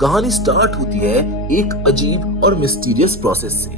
कहानी स्टार्ट होती है एक अजीब और मिस्टीरियस प्रोसेस से,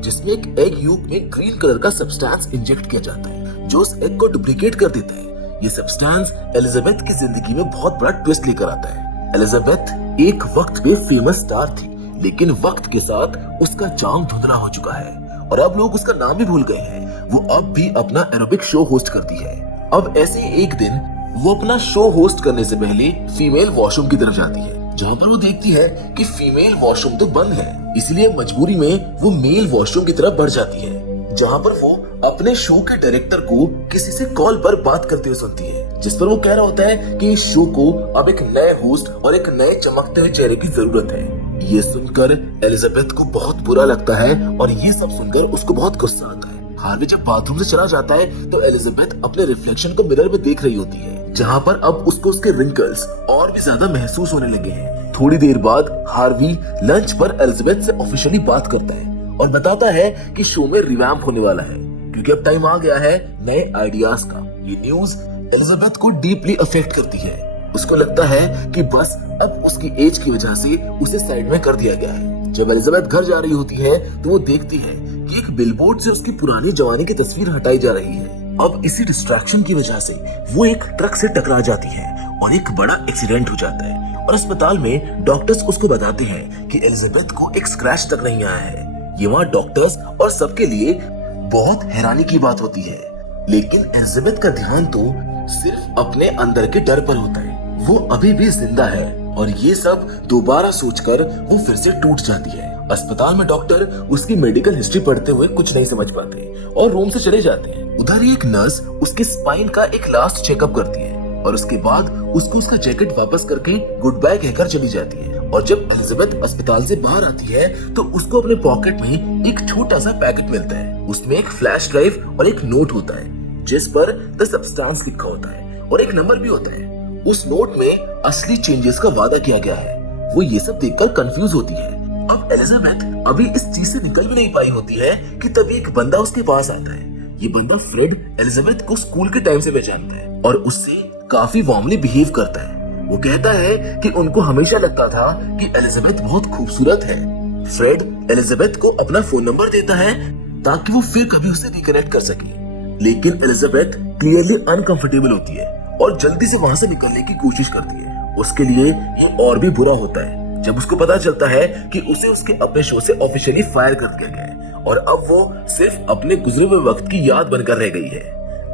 जिसमें एक एग यूक में ग्रीन कलर का सब्सटेंस इंजेक्ट किया जाता है जो उस एग को डुप्लीकेट कर देता है। ये सब्सटेंस एलिजाबेथ की जिंदगी में बहुत बड़ा ट्विस्ट लेकर आता है। एलिजाबेथ एक वक्त पे फेमस स्टार थी, लेकिन वक्त के साथ उसका चार्म धुंधला हो चुका है और अब लोग उसका नाम भी भूल गए हैं। वो अब भी अपना एरोबिक शो होस्ट करती है। अब ऐसे ही एक दिन वो अपना शो होस्ट करने से पहले फीमेल वॉशरूम की तरफ जाती है, जहाँ पर वो देखती है कि फीमेल वॉशरूम तो बंद है, इसलिए मजबूरी में वो मेल वॉशरूम की तरफ बढ़ जाती है, जहाँ पर वो अपने शो के डायरेक्टर को किसी से कॉल पर बात करते हुए सुनती है, जिस पर वो कह रहा होता है कि इस शो को अब एक नए होस्ट और एक नए चमकते हुए चेहरे की जरूरत है। ये सुनकर एलिजाबेथ को बहुत बुरा लगता है और ये सब सुनकर उसको बहुत गुस्सा आता है। हार्वी जब बाथरूम से चला जाता है तो एलिजाबेथ अपने रिफ्लेक्शन को मिरर में देख रही होती है, जहाँ पर अब उसको उसके रिंकल्स और भी ज्यादा महसूस होने लगे हैं। थोड़ी देर बाद हार्वी लंच पर एलिजाबेथ से ऑफिशियली बात करता है और बताता है कि शो में रिवैम्प होने वाला है, क्योंकि अब टाइम आ गया है नए आइडियाज का। ये न्यूज एलिजाबेथ को डीपली अफेक्ट करती है। उसको लगता है कि बस अब उसकी एज की वजह से उसे साइड में कर दिया गया है। जब एलिजाबेथ घर जा रही होती है तो वो देखती है कि एक बिलबोर्ड से उसकी पुरानी जवानी की तस्वीर हटाई जा रही है। अब इसी डिस्ट्रैक्शन की वजह से वो एक ट्रक से टकरा जाती है और एक बड़ा एक्सीडेंट हो जाता है और अस्पताल में डॉक्टर्स उसको बताते हैं कि एलिजाबेथ को एक स्क्रैच तक नहीं आया है। ये वहाँ डॉक्टर्स और सबके लिए बहुत हैरानी की बात होती है, लेकिन एलिजाबेथ का ध्यान तो सिर्फ अपने अंदर के डर पर होता है। वो अभी भी जिंदा है और ये सब दोबारा सोचकर वो फिर से टूट जाती है। अस्पताल में डॉक्टर उसकी मेडिकल हिस्ट्री पढ़ते हुए कुछ नहीं समझ पाते और रूम से चले जाते हैं। उधर ही एक नर्स उसके स्पाइन का एक लास्ट चेकअप करती है और उसके बाद उसको उसका जैकेट वापस करके गुड बाय कहकर चली जाती है। और जब एलिजाबेथ अस्पताल से बाहर आती है तो उसको अपने पॉकेट में एक छोटा सा पैकेट मिलता है। उसमें एक फ्लैश ड्राइव और एक नोट होता है जिस पर द सब्सटेंस लिखा होता है और एक नंबर भी होता है। उस नोट में असली चेंजेस का वादा किया गया है। वो ये सब देखकर कंफ्यूज होती है। अब एलिजाबेथ अभी इस चीज से निकल भी नहीं पाई होती है कि तभी एक बंदा उसके पास आता है। ये बंदा फ्रेड एलिजाबेथ को स्कूल के टाइम से पहचानता है और उससे काफी वार्मली बिहेव करता है। वो कहता है कि उनको हमेशा लगता था कि एलिजाबेथ बहुत खूबसूरत है। फ्रेड एलिजाबेथ को अपना फोन नंबर देता है ताकि वो फिर कभी उसे रिकनेक्ट कर सके, लेकिन एलिजाबेथ क्लियरली अनकंफर्टेबल होती है और जल्दी से वहां से निकलने की कोशिश करती है। उसके लिए ये और भी बुरा होता है जब उसको पता चलता है कि उसे उसके अपने शो से ऑफिशियली फायर कर दिया गया है और अब वो सिर्फ अपने गुजरे हुए वक्त की याद बनकर रह गई है।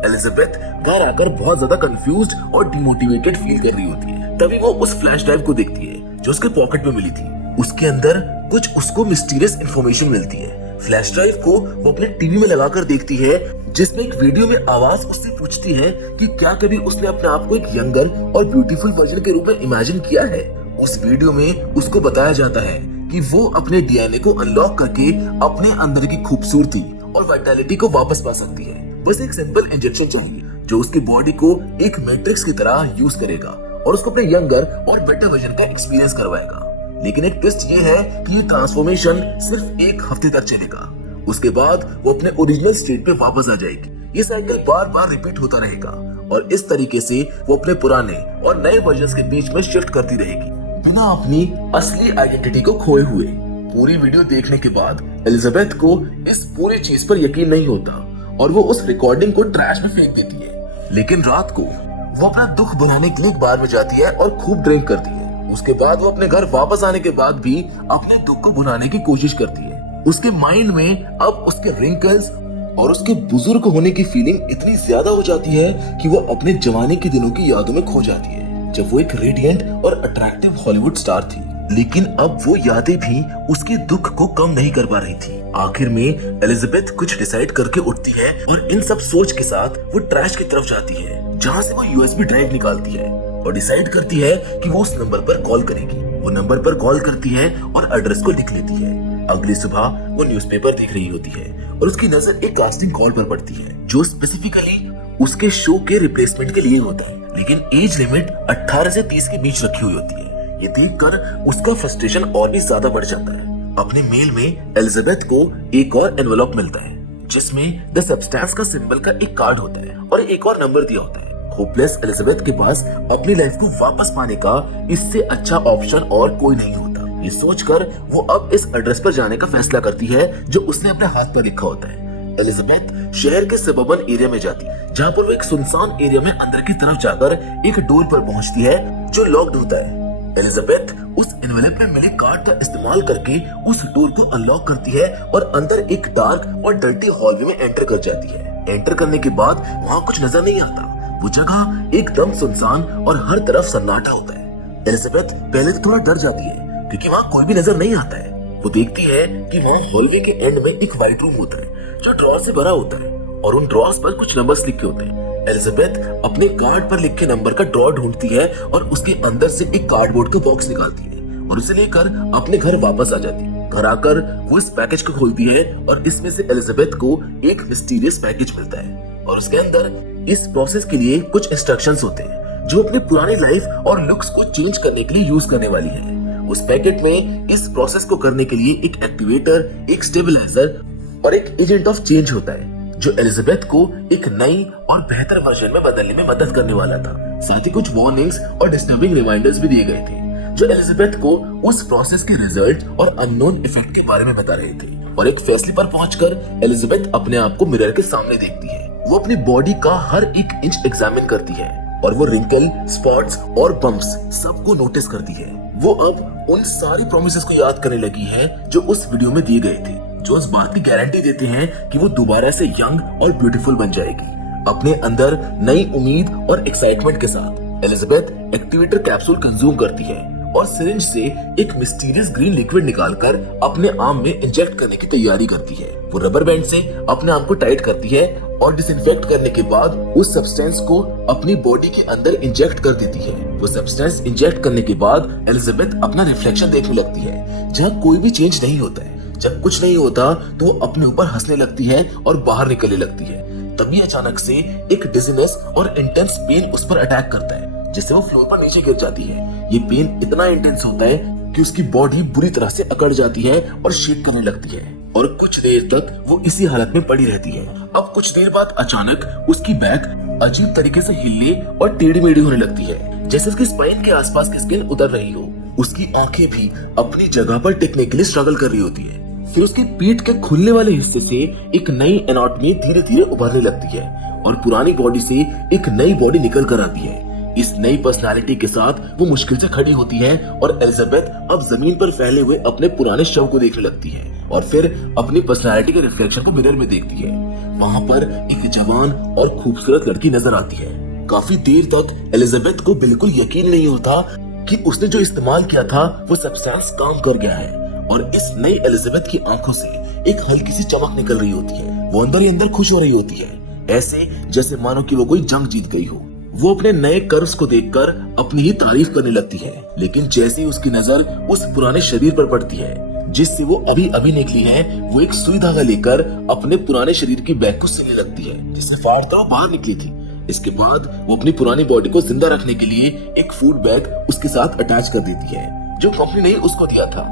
एलिजाबेथ घर आकर बहुत ज्यादा कंफ्यूज्ड और डिमोटिवेटेड फील कर रही होती है। तभी वो उस फ्लैश ड्राइव को देखती है जो उसके पॉकेट में मिली थी। उसके अंदर कुछ उसको मिस्टीरियस इंफॉर्मेशन मिलती है। फ्लैश ड्राइव को वो अपने टीवी में लगाकर देखती है, जिसमें एक वीडियो में आवाज उससे पूछती है कि क्या कभी उसने अपने आप को एक यंगर और ब्यूटीफुल वर्जन के रूप में इमेजिन किया है। उस वीडियो में उसको बताया जाता है कि वो अपने डीएनए को अनलॉक करके अपने अंदर की खूबसूरती और वाइटैलिटी को वापस पा सकती है। बस एक सिंपल इंजेक्शन चाहिए जो उसकी बॉडी को एक मैट्रिक्स की तरह यूज करेगा और उसको अपने यंगर और बेटर वर्जन का एक्सपीरियंस करवाएगा। लेकिन एक ट्विस्ट ये है कि ये ट्रांसफॉर्मेशन सिर्फ एक हफ्ते तक चलेगा। उसके बाद वो अपने ओरिजिनल स्टेट पे वापस आ जाएगी। ये साइकिल बार बार रिपीट होता रहेगा और इस तरीके से वो अपने पुराने और नए वर्जन्स के बीच में शिफ्ट करती रहेगी, बिना अपनी असली आइडेंटिटी को खोए हुए। पूरी वीडियो देखने के बाद एलिजाबेथ को इस पूरी चीज पर यकीन नहीं होता और वो उस रिकॉर्डिंग को ट्रैश में फेंक देती है। लेकिन रात को वो अपना दुख भुलाने के लिए एक बार में जाती है और खूब ड्रिंक करती है। उसके बाद वो अपने घर वापस आने के बाद भी अपने दुख को भुलाने की कोशिश करती है। उसके माइंड में अब उसके रिंकल्स और उसके बुजुर्ग होने की फीलिंग इतनी ज्यादा हो जाती है कि वो अपने जवानी के दिनों की यादों में खो जाती है, जब वो एक रेडिएंट और अट्रैक्टिव हॉलीवुड स्टार थी। लेकिन अब वो यादें भी उसके दुख को कम नहीं कर पा रही थी। आखिर में एलिजाबेथ कुछ डिसाइड करके उठती है और इन सब सोच के साथ वो ट्रैश की तरफ जाती है, जहाँ से वो यूएसबी ड्राइव निकालती है और डिसाइड करती है कि वो उस नंबर पर कॉल करेगी। वो नंबर पर कॉल करती है और एड्रेस को लिख लेती है। अगली सुबह वो न्यूज़पेपर देख रही होती है और उसकी नजर एक कास्टिंग कॉल पर पड़ती है जो स्पेसिफिकली उसके शो के रिप्लेसमेंट के लिए होता है, लेकिन एज लिमिट 18 से 30 के बीच रखी हुई होती है। ये देखकर उसका फ्रस्ट्रेशन और भी ज्यादा बढ़ जाता है। अपने मेल में एलिजाबेथ को एक और एनवेलप मिलता है जिसमें द सब्सटेंस का सिंबल का एक कार्ड होता है और एक और नंबर दिया होता है। होपलेस एलिजाबेथ के पास अपनी लाइफ को वापस पाने का इससे अच्छा ऑप्शन और कोई नहीं होता। ये सोचकर वो अब इस एड्रेस पर जाने का फैसला करती है जो उसने अपने हाथ पर लिखा होता है। एलिजाबेथ शहर के सबर्बन एरिया में जाती है, जहाँ पर वो एक सुनसान एरिया में अंदर की तरफ जाकर एक डोर पर पहुंचती है जो लॉक्ड होता है। एलिजाबेथ उस एनवेलप में मिले कार्ड का इस्तेमाल करके उस डोर को अनलॉक करती है और अंदर एक डार्क और डर्टी हॉलवे में एंटर कर जाती है। एंटर करने के बाद वहाँ कुछ नजर नहीं आता। वो जगह एकदम सुनसान और हर तरफ सन्नाटा होता है। एलिजाबेथ पहले तो थोड़ा डर जाती है क्योंकि वहाँ कोई भी नजर नहीं आता है। वो देखती है कि वहाँ हॉलवे के एंड में एक व्हाइट रूम होता है जो ड्रॉर से भरा होता है और उन ड्रॉर्स पर कुछ नंबर्स लिखे होते हैं। एलिजाबेथ अपने कार्ड पर लिखे नंबर का ड्रॉर ढूंढती है और उसके अंदर से एक कार्डबोर्ड का बॉक्स निकालती है और उसे लेकर अपने घर वापस आ जाती है। घर आकर वो इस पैकेज को खोलती है और इसमें से एलिजाबेथ को एक मिस्टीरियस पैकेज मिलता है और उसके अंदर इस प्रोसेस के लिए कुछ इंस्ट्रक्शंस होते हैं जो अपनी पुरानी लाइफ और लुक्स को चेंज करने के लिए यूज करने वाली है। उस पैकेट में इस प्रोसेस को करने के लिए एक एक्टिवेटर, एक स्टेबलाइजर और एक एजेंट ऑफ चेंज होता है जो एलिजाबेथ को एक नई और बेहतर वर्जन में बदलने में मदद करने वाला था। साथ ही कुछ वार्निंग्स और डिस्टर्बिंग रिमाइंडर्स भी दिए गए थे जो एलिजाबेथ को उस प्रोसेस के रिजल्ट और अननोन इफेक्ट के बारे में बता रहे थे। और एक फैसले पर पहुंचकर एलिजाबेथ अपने आप को मिरर के सामने देखती है। वो अपनी बॉडी का हर एक इंच एग्जामिन करती है और वो रिंकल, स्पॉट्स और बम्प्स सबको नोटिस करती है। वो अब उन सारी प्रोमिसेस को याद करने लगी है जो उस वीडियो में दिए गए थे, जो इस बात की गारंटी देते हैं कि वो दोबारा से यंग और ब्यूटीफुल बन जाएगी। अपने अंदर नई उम्मीद और एक्साइटमेंट के साथ एलिजाबेथ एक्टिवेटर कैप्सूल कंज्यूम करती है और सिरिंज से एक मिस्टीरियस ग्रीन लिक्विड निकालकर अपने आर्म में इंजेक्ट करने की तैयारी करती है। वो रबर बैंड से अपने आर्म को टाइट करती है और डिसइंफेक्ट करने के बाद उस सब्सटेंस को अपनी बॉडी के अंदर इंजेक्ट कर देती है। वो सब्सटेंस इंजेक्ट करने के बाद एलिजाबेथ अपना रिफ्लेक्शन देखने लगती है जहाँ कोई भी चेंज नहीं होता है। जब कुछ नहीं होता तो वो अपने ऊपर हंसने लगती है और बाहर निकलने लगती है। तभी अचानक से एक डिजीनेस और इंटेंस पेन उस पर अटैक करता है जिससे वो फ्लोर पर नीचे गिर जाती है। ये पेन इतना इंटेंस होता है कि उसकी बॉडी बुरी तरह से अकड़ जाती है और शेक करने लगती है और कुछ देर तक वो इसी हालत में पड़ी रहती है। अब कुछ देर बाद अचानक उसकी बैक अजीब तरीके से हिलने और टेढ़ी मेढ़ी होने लगती है, जैसे उसकी स्पाइन के आसपास की स्किन उतर रही हो। उसकी आंखें भी अपनी जगह पर टिकने के लिए स्ट्रगल कर रही होती है। फिर उसकी पीठ के खुलने वाले हिस्से से एक नई एनाटॉमी धीरे धीरे उभरने लगती है और पुरानी बॉडी से एक नई बॉडी निकल कर आती है। इस नई पर्सनालिटी के साथ वो मुश्किल से खड़ी होती है और एलिजाबेथ अब जमीन पर फैले हुए अपने पुराने शव को देखने लगती है और फिर अपनी पर्सनालिटी के रिफ्लेक्शन को मिरर में देखती है। वहाँ पर एक जवान और खूबसूरत लड़की नजर आती है। काफी देर तक एलिजाबेथ को बिल्कुल यकीन नहीं होता कि उसने जो इस्तेमाल किया था वो सब्सटेंस काम कर गया है और इस नई एलिजाबेथ की आंखों से एक हल्की सी चमक निकल रही होती है। वो अंदर ही अंदर खुश हो रही होती है, ऐसे जैसे मानो कि वो कोई जंग जीत गई हो। वो अपने नए कर्व्स को देखकर अपनी ही तारीफ करने लगती है, लेकिन जैसे ही उसकी नजर उस पुराने शरीर पर पड़ती है जिससे वो अभी अभी निकली है, वो एक सुई धागा लेकर अपने पुराने शरीर की बैग को सिलने लगती है जिससे फाड़ता वो बाहर निकली थी। इसके बाद वो अपनी पुरानी बॉडी को जिंदा रखने के लिए एक फूड बैग उसके साथ अटैच कर देती है जो कंपनी ने उसको दिया था।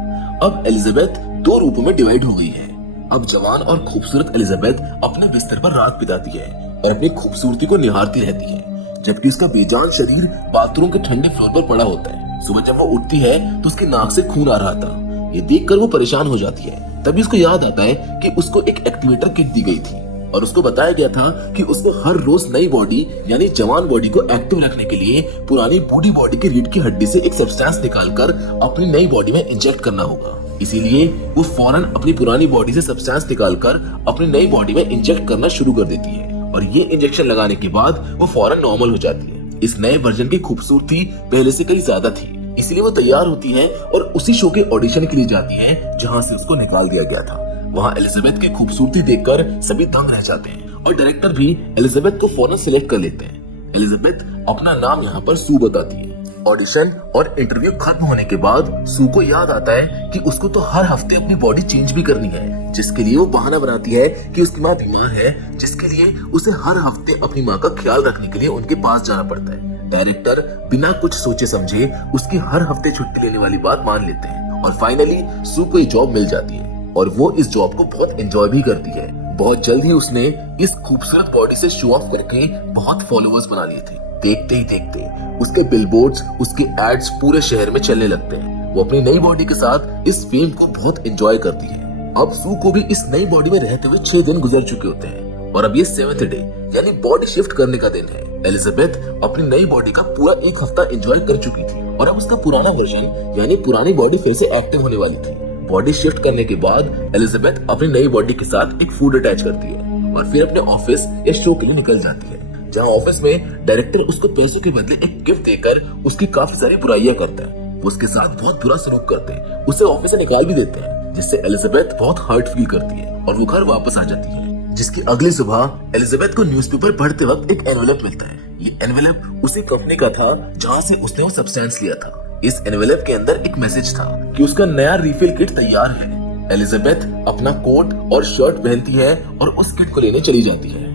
अब एलिजाबेथ दो रूपों में डिवाइड हो गई है। अब जवान और खूबसूरत एलिजाबेथ अपने बिस्तर पर रात बिताती है और अपनी खूबसूरती को निहारती रहती है, जबकि उसका बेजान शरीर बाथरूम के ठंडे फ्लोर पर पड़ा होता है। सुबह जब वो उठती है तो उसकी नाक से खून आ रहा था। ये देखकर वो परेशान हो जाती है। तभी उसको याद आता है कि उसको एक एक्टिवेटर किट दी गई थी और उसको बताया गया था कि उसको हर रोज नई बॉडी यानी जवान बॉडी को एक्टिव रखने के लिए पुरानी बूढ़ी बॉडी की रीढ़ की हड्डी से एक सब्सटेंस निकालकर अपनी नई बॉडी में इंजेक्ट करना होगा। इसीलिए वो फौरन अपनी पुरानी बॉडी से सब्सटेंस निकालकर अपनी नई बॉडी में इंजेक्ट करना शुरू कर देती है और ये इंजेक्शन लगाने के बाद वो फौरन नॉर्मल हो जाती है। इस नए वर्जन की खूबसूरती पहले से कहीं ज्यादा थी, इसलिए वो तैयार होती है और उसी शो के ऑडिशन के लिए जाती है जहाँ से उसको निकाल दिया गया था। वहाँ एलिजाबेथ की खूबसूरती देखकर सभी दंग रह जाते हैं और डायरेक्टर भी एलिजाबेथ को फौरन सिलेक्ट कर लेते हैं। एलिजाबेथ अपना नाम यहाँ पर सू बताती है। ऑडिशन और इंटरव्यू खत्म होने के बाद सू को याद आता है कि उसको तो हर हफ्ते अपनी बॉडी चेंज भी करनी है, जिसके लिए वो बहाना बनाती है कि उसकी माँ बीमार है, जिसके लिए उसे हर हफ्ते अपनी माँ का ख्याल रखने के लिए उनके पास जाना पड़ता है। डायरेक्टर बिना कुछ सोचे समझे उसकी हर हफ्ते छुट्टी लेने वाली बात मान लेते हैं और फाइनली सू को ये जॉब मिल जाती है और वो इस जॉब को बहुत एंजॉय भी करती है। बहुत जल्द ही उसने इस खूबसूरत बॉडी से शो ऑफ करके बहुत फॉलोअर्स बना लिए थे। देखते ही देखते उसके बिलबोर्ड्स, उसके एड्स पूरे शहर में चलने लगते हैं। वो अपनी नई बॉडी के साथ इस फेम को बहुत एंजॉय करती है। अब सू को भी इस नई बॉडी में रहते हुए 6 दिन गुजर चुके होते हैं और अब ये 7th डे यानी बॉडी शिफ्ट करने का दिन है। एलिजाबेथ अपनी नई बॉडी का पूरा 1 हफ्ता एंजॉय कर चुकी थी और अब उसका पुराना वर्जन यानी पुरानी बॉडी फिर से एक्टिव होने वाली थी। बॉडी शिफ्ट करने के बाद एलिजाबेथ अपनी नई बॉडी के साथ एक फूड अटैच करती है और फिर अपने ऑफिस या शो के लिए निकल जाती है, जहाँ ऑफिस में डायरेक्टर उसको पैसों के बदले एक गिफ्ट देकर उसकी काफी सारी बुराइयां करता है। वो उसके साथ बहुत बुरा सलूक करते हैं, उसे ऑफिस से निकाल भी देते हैं, जिससे एलिजाबेथ बहुत हर्ट फील करती है और वो घर वापस आ जाती है। जिसकी अगली सुबह एलिजाबेथ को न्यूज़पेपर पढ़ते वक्त एक एनवेलप मिलता है। ये एनवेलप उसी कंपनी का था जहाँ से उसने वो सब्सटेंस लिया था। इस एनवेलप के अंदर एक मैसेज था कि उसका नया रिफिल किट तैयार है। एलिजाबेथ अपना कोट और शर्ट पहनती है और उस किट को लेने चली जाती है।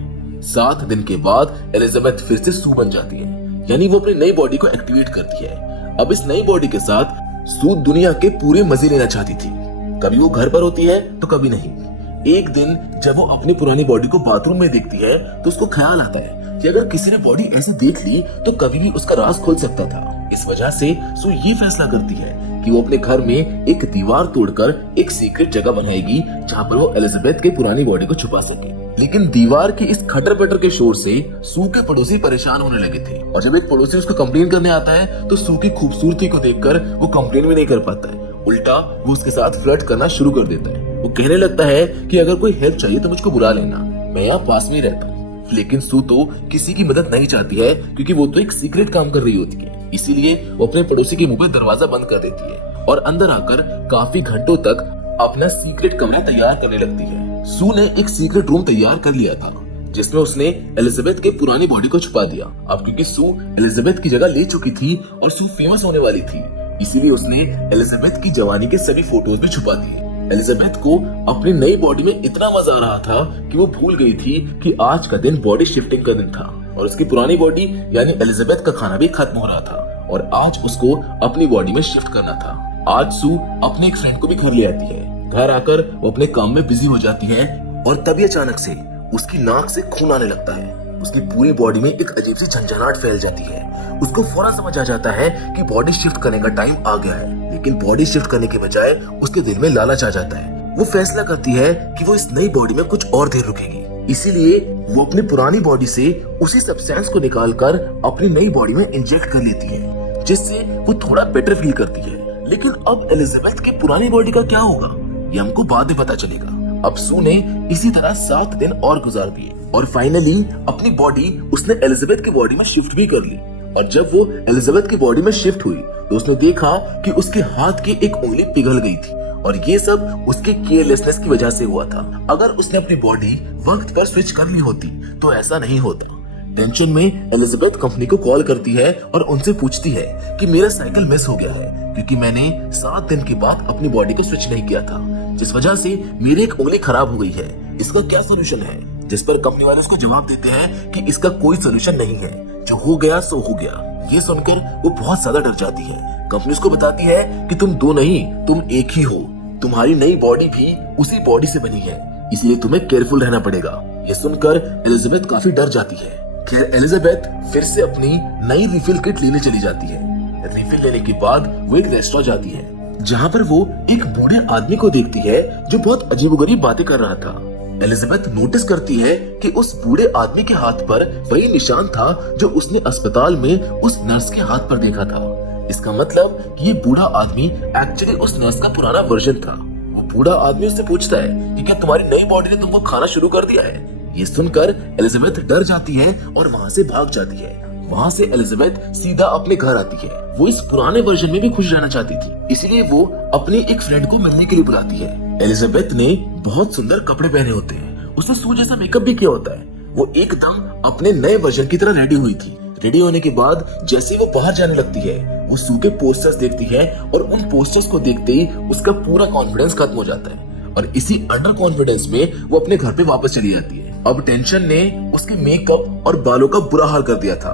7 दिन के बाद एलिजाबेथ फिर से सू बन जाती है, यानी वो अपनी नई बॉडी को एक्टिवेट करती है। अब इस नई बॉडी के साथ सू दुनिया के पूरे मजे लेना चाहती थी। कभी वो घर पर होती है तो कभी नहीं। एक दिन जब वो अपनी पुरानी बॉडी को बाथरूम में देखती है तो उसको ख्याल आता है कि अगर किसी ने बॉडी ऐसे देख ली तो कभी भी उसका राज खुल सकता था। इस वजह से सू ये फैसला करती है कि वो अपने घर में एक दीवार तोड़कर एक सीक्रेट जगह बनाएगी जहाँ पर वो एलिजाबेथ के पुरानी बॉडी को छुपा सके। लेकिन दीवार की इस खटर पटर के शोर से सू के पड़ोसी परेशान होने लगे थे और जब एक पड़ोसी उसको कंप्लेन करने आता है तो सू की खूबसूरती को देखकर वो कंप्लेन भी नहीं कर पाता है, उल्टा वो उसके साथ फ्लर्ट करना शुरू कर देता है। वो कहने लगता है कि अगर कोई हेल्प चाहिए तो मुझको बुला लेना, मैं यहाँ पास में ही रहता हूँ। लेकिन सू तो किसी की मदद नहीं चाहती है क्योंकि वो तो एक सीक्रेट काम कर रही होती है, इसीलिए वो अपने पड़ोसी के मुंह पे दरवाजा बंद कर देती है और अंदर आकर काफी घंटों तक अपना सीक्रेट कमरा तैयार करने लगती है। सू ने एक सीक्रेट रूम तैयार कर लिया था जिसमें उसने एलिजाबेथ के पुरानी बॉडी को छुपा दिया। अब क्योंकि सू एलिजाबेथ की जगह ले चुकी थी और सू फेमस होने वाली थी, इसीलिए उसने एलिजाबेथ की जवानी के सभी फोटोज भी छुपा दिए। एलिजाबेथ को अपनी नई बॉडी में इतना मजा आ रहा था कि वो भूल गई थी कि आज का दिन बॉडी शिफ्टिंग का दिन था और उसकी पुरानी बॉडी यानी एलिजाबेथ का खाना भी खत्म हो रहा था और आज उसको अपनी बॉडी में शिफ्ट करना था। आज सू अपने एक फ्रेंड को भी घर ले आती है। घर आकर वो अपने काम में बिजी हो जाती है और तभी अचानक से उसकी नाक से खून आने लगता है। उसकी पूरी बॉडी में एक अजीब सी झंझनाहट फैल जाती है। उसको फौरन समझ आ जाता है कि बॉडी शिफ्ट करने का टाइम आ गया है, लेकिन बॉडी शिफ्ट करने के बजाय उसके दिल में लालच आ जाता है। वो फैसला करती है कि वो इस नई बॉडी में कुछ और देर रुकेगी, इसीलिए वो अपनी पुरानी बॉडी से उसी सब्सटेंस को निकालकर अपनी नई बॉडी में इंजेक्ट कर लेती है, जिससे वो थोड़ा बेटर फील करती है। लेकिन अब एलिजाबेथ की पुरानी बॉडी का क्या होगा ये हमको बाद में पता चलेगा। अब सू ने इसी तरह 7 दिन और गुजार दिए और फाइनली अपनी बॉडी उसने एलिजाबेथ की बॉडी में शिफ्ट भी कर ली। और जब वो एलिजाबेथ की बॉडी में शिफ्ट हुई तो उसने देखा कि उसके हाथ की एक उंगली पिघल गई थी और ये सब उसके केयरलेसनेस की वजह से हुआ था। अगर उसने अपनी बॉडी वक्त पर स्विच कर ली होती तो ऐसा नहीं होता। टेंशन में एलिजाबेथ कंपनी को कॉल करती है और उनसे पूछती है कि मेरा साइकिल मिस हो गया है क्योंकि मैंने 7 दिन के बाद अपनी बॉडी को स्विच नहीं किया था, जिस वजह से मेरी एक उंगली खराब हो गई है। इसका क्या सोल्यूशन है? जिस पर कंपनी वाले उसको जवाब देते हैं कि इसका कोई सोल्यूशन नहीं है, जो हो गया सो हो गया। ये सुनकर वो बहुत ज्यादा डर जाती है। कंपनी उसको बताती है कि तुम 2 नहीं, तुम एक ही हो। तुम्हारी नई बॉडी भी उसी बॉडी से बनी है, इसलिए तुम्हें केयरफुल रहना पड़ेगा। ये सुनकर एलिजाबेथ काफी डर जाती है। खैर एलिजाबेथ फिर से अपनी नई रिफिल किट लेने चली जाती है। रिफिल लेने के बाद वो एक रेस्टोरेंट जाती है जहाँ पर वो एक बूढ़े आदमी को देखती है जो बहुत अजीबोगरीब बातें कर रहा था। एलिजाबेथ नोटिस करती है कि उस बूढ़े आदमी के हाथ पर वही निशान था जो उसने अस्पताल में उस नर्स के हाथ पर देखा था। इसका मतलब कि ये बूढ़ा आदमी एक्चुअली उस नर्स का पुराना वर्जन था। वो बूढ़ा आदमी उससे पूछता है कि क्या तुम्हारी नई बॉडी ने तुमको खाना शुरू कर दिया है? ये सुनकर एलिजाबेथ डर जाती है और वहाँ से भाग जाती है। वहाँ से एलिजाबेथ सीधा अपने घर आती है। वो इस पुराने वर्जन में भी खुश रहना चाहती थी, इसलिए वो अपने एक फ्रेंड को मिलने के लिए बुलाती है। एलिजाबेथ ने बहुत सुंदर कपड़े पहने होते हैं, उसने सू जैसा मेकअप भी किया होता है। वो एकदम अपने नए वर्जन की तरह रेडी हुई थी। रेडी होने के बाद जैसे वो बाहर जाने लगती है, वो सू के पोस्टर्स देखती है और उन पोस्टर्स को देखते ही उसका पूरा कॉन्फिडेंस खत्म हो जाता है और इसी अंडर कॉन्फिडेंस में वो अपने घर पे वापस चली जाती है। अब टेंशन ने उसके मेकअप और बालों का बुरा हाल कर दिया था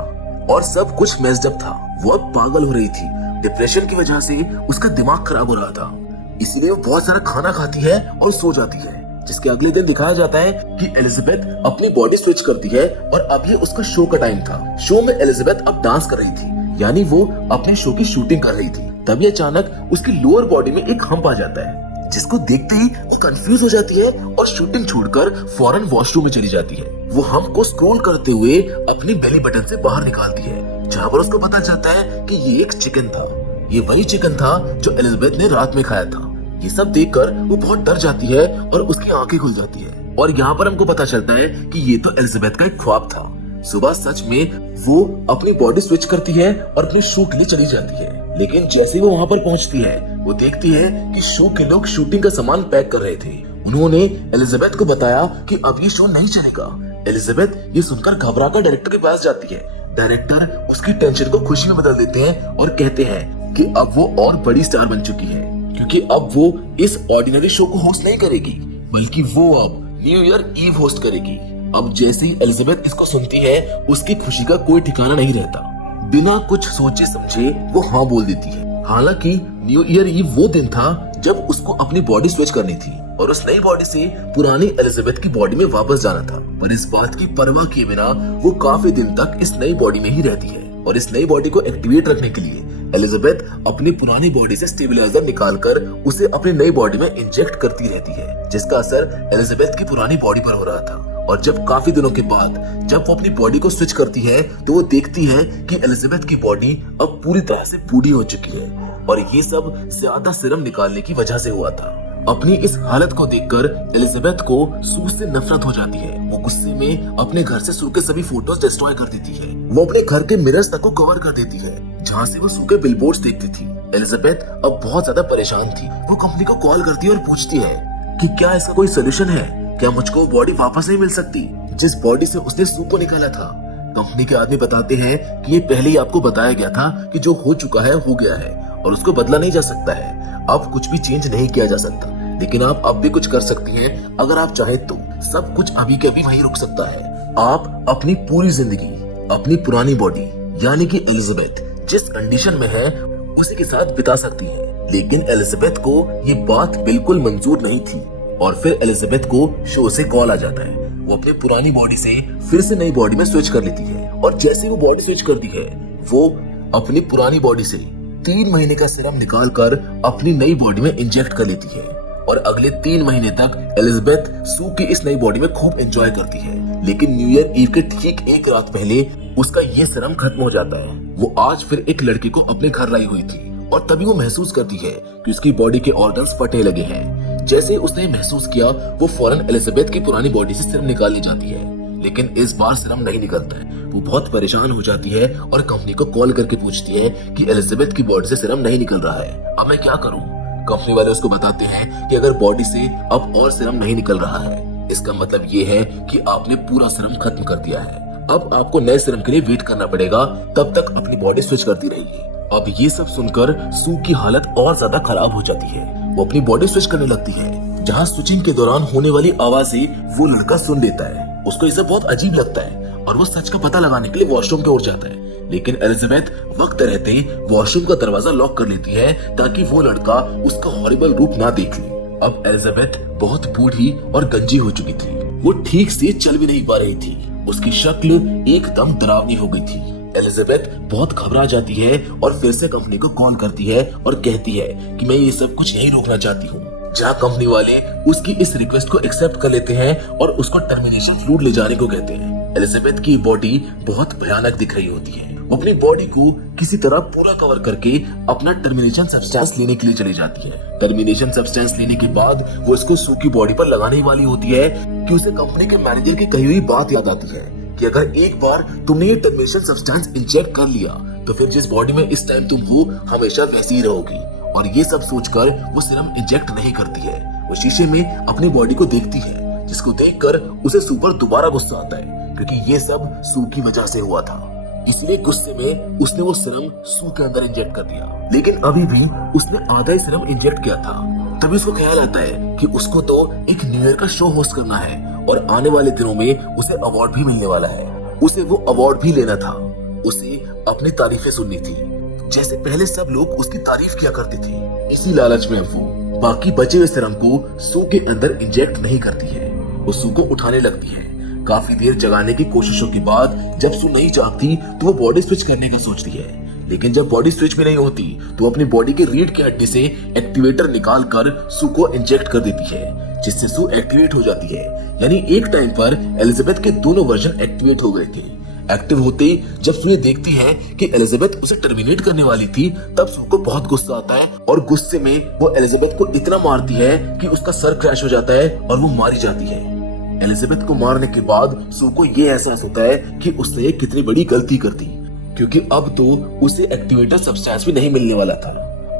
और सब कुछ मेस्ड अप था। वो अब पागल हो रही थी। डिप्रेशन की वजह से उसका दिमाग खराब हो रहा था, इसीलिए वो बहुत सारा खाना खाती है और सो जाती है। जिसके अगले दिन दिखाया जाता है कि एलिजाबेथ अपनी बॉडी स्विच करती है और अब ये उसका शो का टाइम था। शो में एलिजाबेथ अब डांस कर रही थी, यानी वो अपने शो की शूटिंग कर रही थी। तभी अचानक उसकी लोअर बॉडी में एक हम्प आ जाता है, जिसको देखते ही वो कंफ्यूज हो जाती है और शूटिंग छोड़कर फौरन वॉशरूम में चली जाती है। वो हम्प को स्क्रॉल करते हुए अपनी बेली बटन से बाहर निकालती है, जहाँ पर उसको पता चलता है कि ये एक चिकन था। ये वही चिकन था जो एलिजाबेथ ने रात में खाया था। ये सब देखकर वो बहुत डर जाती है और उसकी आंखें खुल जाती है, और यहाँ पर हमको पता चलता है कि ये तो एलिजाबेथ का एक ख्वाब था। सुबह सच में वो अपनी बॉडी स्विच करती है और अपने शो के लिए चली जाती है, लेकिन जैसे ही वो वहाँ पर पहुँचती है वो देखती है कि शो के लोग शूटिंग का सामान पैक कर रहे थे। उन्होंने एलिजाबेथ को बताया कि अब ये शो नहीं चलेगा। एलिजाबेथ ये सुनकर घबराकर डायरेक्टर के पास जाती है। डायरेक्टर उसकी टेंशन को खुशी में बदल देते हैं और कहते हैं कि अब वो और बड़ी स्टार बन चुकी है, क्योंकि अब वो इस ऑर्डिनरी शो को होस्ट नहीं करेगी, बल्कि वो अब न्यू ईयर ईव होस्ट करेगी। अब जैसे ही एलिजाबेथ इसको सुनती है, उसकी खुशी का कोई ठिकाना नहीं रहता। बिना कुछ सोचे समझे वो हाँ बोल देती है। हालांकि न्यू ईयर ईव वो दिन था जब उसको अपनी बॉडी स्विच करनी थी और उस नई बॉडी से पुरानी एलिजाबेथ की बॉडी में वापस जाना था, पर इस बात की परवाह किए बिना वो काफी दिन तक इस नई बॉडी में ही रहती है। और इस नई बॉडी को एक्टिवेट रखने के लिए एलिजाबेथ अपनी पुरानी बॉडी से स्टेबलाइजर निकालकर उसे अपनी नई बॉडी में इंजेक्ट करती रहती है, जिसका असर एलिजाबेथ की पुरानी बॉडी पर हो रहा था। और जब काफी दिनों के बाद जब वो अपनी बॉडी को स्विच करती है, तो वो देखती है कि एलिजाबेथ की बॉडी अब पूरी तरह से बूढ़ी हो चुकी है, और ये सब ज्यादा सीरम निकालने की वजह से हुआ था। अपनी इस हालत को देखकर एलिजाबेथ को सू से नफरत हो जाती है। वो गुस्से में अपने घर से सू के सभी फोटोज डिस्ट्रॉय कर देती है। वो अपने घर के मिरर्स तक को कवर कर देती है, जहाँ से वो सू के बिलबोर्ड्स देखती थी। एलिजाबेथ अब बहुत ज्यादा परेशान थी। वो कंपनी को कॉल करती है और पूछती है कि क्या इसका कोई सोल्यूशन है, क्या मुझको बॉडी वापस नहीं मिल सकती जिस बॉडी से उसने सू को निकाला था। कंपनी के आदमी बताते हैं कि ये पहले ही आपको बताया गया था कि जो हो चुका है हो गया है और उसको बदला नहीं जा सकता है। अब कुछ भी चेंज नहीं किया जा सकता, लेकिन आप अब भी कुछ कर सकती हैं अगर आप चाहें तो। सब कुछ अभी के अभी वहीं रुक सकता है। आप अपनी पूरी जिंदगी अपनी पुरानी बॉडी यानी कि एलिजाबेथ जिस कंडीशन में है उसी के साथ बिता सकती है। लेकिन एलिजाबेथ को ये बात बिल्कुल मंजूर नहीं थी, और फिर एलिजाबेथ को शो से कॉल आ जाता है। वो अपनी पुरानी बॉडी से फिर से नई बॉडी में स्विच कर लेती है, और जैसे वो बॉडी स्विच करती है, वो अपनी पुरानी बॉडी से 3 महीने का सीरम निकालकर अपनी नई बॉडी में इंजेक्ट कर लेती है। और अगले 3 महीने तक एलिजाबेथ सू की इस नई बॉडी में खूब एंजॉय करती है। लेकिन न्यू ईयर ईव के ठीक एक रात पहले उसका ये सीरम खत्म हो जाता है। वो आज फिर एक लड़के को अपने घर लाई हुई थी, और तभी वो महसूस करती है कि उसकी बॉडी के ऑर्गन्स फटने लगे हैं। जैसे उसने महसूस किया, वो फौरन एलिजाबेथ की पुरानी बॉडी से सीरम निकालनी जाती है, लेकिन इस बार सीरम नहीं निकलता है। वो बहुत परेशान हो जाती है और कंपनी को कॉल करके पूछती है कि एलिजाबेथ की बॉडी से सीरम नहीं निकल रहा है, अब मैं क्या करूं। कंपनी वाले उसको बताते हैं कि अगर बॉडी से अब और सीरम नहीं निकल रहा है, इसका मतलब ये है कि आपने पूरा सीरम खत्म कर दिया है। अब आपको नए सीरम के लिए वेट करना पड़ेगा, तब तक अपनी बॉडी स्विच करती रहेगी। अब ये सब सुनकर सू की हालत और ज्यादा खराब हो जाती है। वो अपनी बॉडी स्विच करने लगती है, जहाँ स्विचिंग के दौरान होने वाली आवाजें वो लड़का सुन लेता है। उसको ये सब बहुत अजीब लगता है और वो सच का पता लगाने के लिए वॉशरूम की ओर जाता है, लेकिन एलिजाबेथ वक्त रहते वॉशरूम का दरवाजा लॉक कर लेती है ताकि वो लड़का उसका हॉरिबल रूप ना देख ले। अब एलिजाबेथ बहुत बूढ़ी और गंजी हो चुकी थी। वो ठीक से चल भी नहीं पा रही थी। उसकी शक्ल एकदम डरावनी हो गई थी। एलिजाबेथ बहुत घबरा जाती है और फिर से कंपनी को कॉल करती है और कहती है कि मैं ये सब कुछ यही रोकना चाहती हूँ। जहाँ कंपनी वाले उसकी इस रिक्वेस्ट को एक्सेप्ट कर लेते हैं और उसको टर्मिनेशन फ्लूइड ले जाने को कहते हैं। एलिजाबेथ की बॉडी बहुत भयानक दिख रही होती है। वो अपनी बॉडी को किसी तरह पूरा कवर करके अपना टर्मिनेशन सब्सटेंस लेने के लिए चली जाती है। टर्मिनेशन सब्सटेंस लेने के बाद वो इसको सू की बॉडी पर लगाने ही वाली होती है कि उसे कंपनी के मैनेजर की कही हुई बात याद आती है कि अगर एक बार तुमने ये टर्मिनेशन सब्सटेंस इंजेक्ट कर लिया तो फिर जिस बॉडी में इस टाइम तुम हो हमेशा वैसी ही रहोगी। और ये सब सोचकर वो सीरम इंजेक्ट नहीं करती है। वो शीशे में अपनी बॉडी को देखती है, जिसको देखकर उसे सू पर दोबारा गुस्सा आता है, क्योंकि ये सब सू की वजह से हुआ था। इसलिए गुस्से में उसने वो सीरम सू के अंदर इंजेक्ट कर दिया, लेकिन अभी भी उसने आधा ही सीरम इंजेक्ट किया था। तभी उसको ख्याल आता है कि उसको तो एक न्यू ईयर का शो होस्ट करना है और आने वाले दिनों में उसे अवार्ड भी मिलने वाला है। उसे वो अवार्ड भी लेना था। उसे अपनी तारीफें सुननी थी, जैसे पहले सब लोग उसकी तारीफ किया करते थे। इसी लालच में वो बाकी बचे हुए सीरम को सू के अंदर इंजेक्ट नहीं करती है। वो सू को उठाने लगती है। काफी देर जगाने की कोशिशों के बाद जब सू नहीं जागती तो वो बॉडी स्विच करने का सोचती है, लेकिन जब बॉडी स्विच भी नहीं होती तो अपनी बॉडी के रीढ़ की हड्डी से एक्टिवेटर निकाल कर सू को इंजेक्ट कर देती है, जिससे सू एक्टिवेट हो जाती है। यानी एक टाइम पर एलिजाबेथ के दोनों वर्जन एक्टिवेट हो गए थे। एक्टिव होते ही जब सू ये देखती है कि एलिजाबेथ उसे टर्मिनेट करने वाली थी, तब सू को बहुत गुस्सा आता है और गुस्से में वो एलिजाबेथ को इतना मारती है कि उसका सर क्रैश हो जाता है और वो मारी जाती है। एलिजाबेथ को मारने के बाद सू को ये एहसास होता है कि उसने कितनी बड़ी गलती कर दी, क्योंकि अब तो उसे एक्टिवेटर सब्सटेंस भी नहीं मिलने वाला था।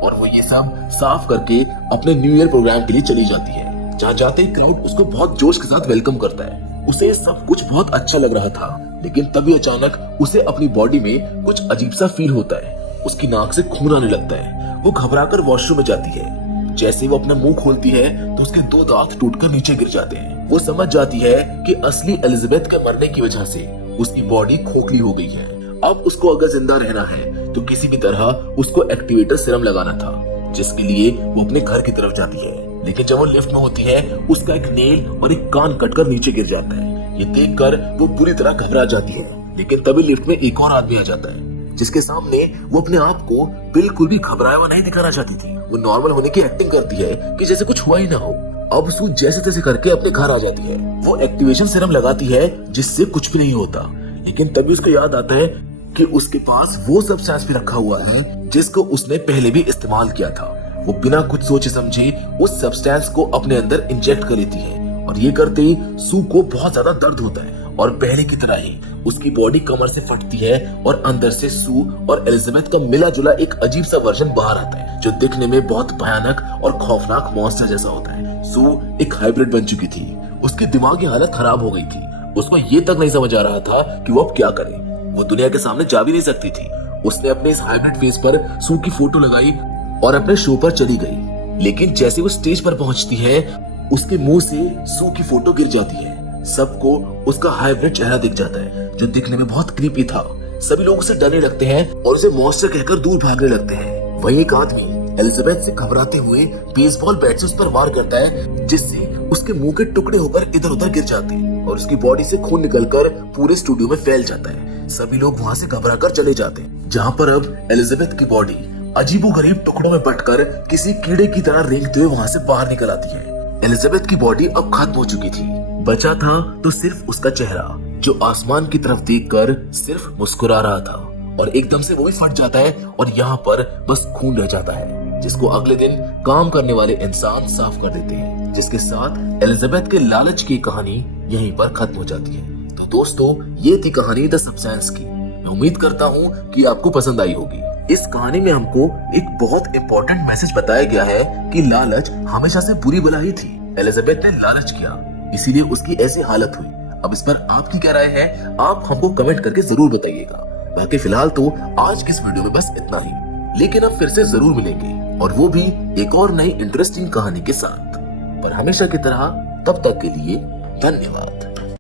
और वो ये सब साफ करके अपने न्यू ईयर प्रोग्राम के लिए चली जाती है, जहाँ जाते ही क्राउड उसको बहुत जोश के साथ वेलकम करता है। उसे सब कुछ बहुत अच्छा लग रहा था, लेकिन तभी अचानक उसे अपनी बॉडी में कुछ अजीब सा फील होता है। उसकी नाक से खून आने लगता है। वो घबराकर वॉशरूम में जाती है। जैसे वो अपना मुंह खोलती है तो उसके 2 दांत टूटकर नीचे गिर जाते हैं। वो समझ जाती है कि असली एलिजाबेथ के मरने की वजह से उसकी बॉडी खोखली हो गई है। अब उसको अगर जिंदा रहना है तो किसी भी तरह उसको एक्टिवेटर सीरम लगाना था, जिसके लिए वो अपने घर की तरफ जाती है। लेकिन जब वो लिफ्ट में होती है, उसका एक नेल और एक कान कटकर नीचे गिर जाता है। ये देखकर वो बुरी तरह घबरा जाती है। लेकिन तभी लिफ्ट में एक और आदमी आ जाता है, जिसके सामने वो अपने आप को बिल्कुल भी घबराया हुआ नहीं दिखाना चाहती थी। वो नॉर्मल होने की एक्टिंग करती है कि जैसे कुछ हुआ ही ना हो। अब सू जैसे तैसे करके अपने घर आ जाती है। वो एक्टिवेशन सीरम लगाती है, जिससे कुछ भी नहीं होता। लेकिन तभी उसको याद आता है कि उसके पास वो सब्सटेंस भी रखा हुआ है जिसको उसने पहले भी इस्तेमाल किया था। वो बिना कुछ सोचे समझे उस सब्सटेंस को अपने अंदर इंजेक्ट कर लेती है, और ये करते ही सू को बहुत ज्यादा दर्द होता है और पहले की तरह ही उसकी बॉडी कमर से फटती है और अंदर से सू और एलिजाबेथ का मिला जुला एक अजीब सा वर्जन बाहर आता है, जो दिखने में बहुत भयानक और खौफनाक मॉन्स्टर जैसा होता है। सू एक हाइब्रिड बन चुकी थी। उसकी दिमागी हालत खराब हो गई थी। उसको ये तक नहीं समझ आ रहा था कि वो अब क्या करे। वो दुनिया के सामने जा भी नहीं सकती थी। उसने अपने इस हाइब्रिड फेस पर सू की फोटो लगाई और अपने शो पर चली गई। लेकिन जैसे वो स्टेज पर पहुंचती है, उसके मुंह से सू की फोटो गिर जाती है। सबको उसका हाइब्रिड चेहरा दिख जाता है, जो दिखने में बहुत क्रीपी था। सभी लोग उसे डरने लगते हैं और उसे मॉन्स्टर कहकर दूर भागने लगते हैं। वहीं एक आदमी एलिजाबेथ से घबराते हुए बेसबॉल बैट से उस पर वार करता है, जिससे उसके मुंह के टुकड़े होकर इधर उधर गिर जाते हैं और उसकी बॉडी से खून निकलकर पूरे स्टूडियो में फैल जाता है। सभी लोग वहाँ से घबराकर चले जाते हैं, जहाँ पर अब एलिजाबेथ की बॉडी अजीबोगरीब टुकड़ों में बंटकर किसी कीड़े की तरह रेंगते हुए वहाँ से बाहर निकल आती है। एलिजाबेथ की बॉडी अब खत्म हो चुकी थी। बचा था तो सिर्फ उसका चेहरा, जो आसमान की तरफ देखकर सिर्फ मुस्कुरा रहा था। और एकदम से वो भी फट जाता है और यहाँ पर बस खून रह जाता है, जिसको अगले दिन काम करने वाले इंसान साफ कर देते हैं। जिसके साथ एलिजाबेथ के लालच की कहानी यहीं पर खत्म हो जाती है। तो दोस्तों, ये थी कहानी द सब्सटेंस की। मैं उम्मीद करता हूँ कि आपको पसंद आई होगी। इस कहानी में हमको एक बहुत इम्पोर्टेंट मैसेज बताया गया है कि लालच हमेशा से बुरी बला ही थी। एलिजाबेथ ने लालच किया, इसीलिए उसकी ऐसी हालत हुई। अब इस पर आपकी क्या राय है, आप हमको कमेंट करके जरूर बताइएगा। बाकी फिलहाल तो आज की इस वीडियो में बस इतना ही, लेकिन अब फिर से जरूर मिलेंगे, और वो भी एक और नई इंटरेस्टिंग कहानी के साथ। पर हमेशा की तरह तब तक के लिए धन्यवाद।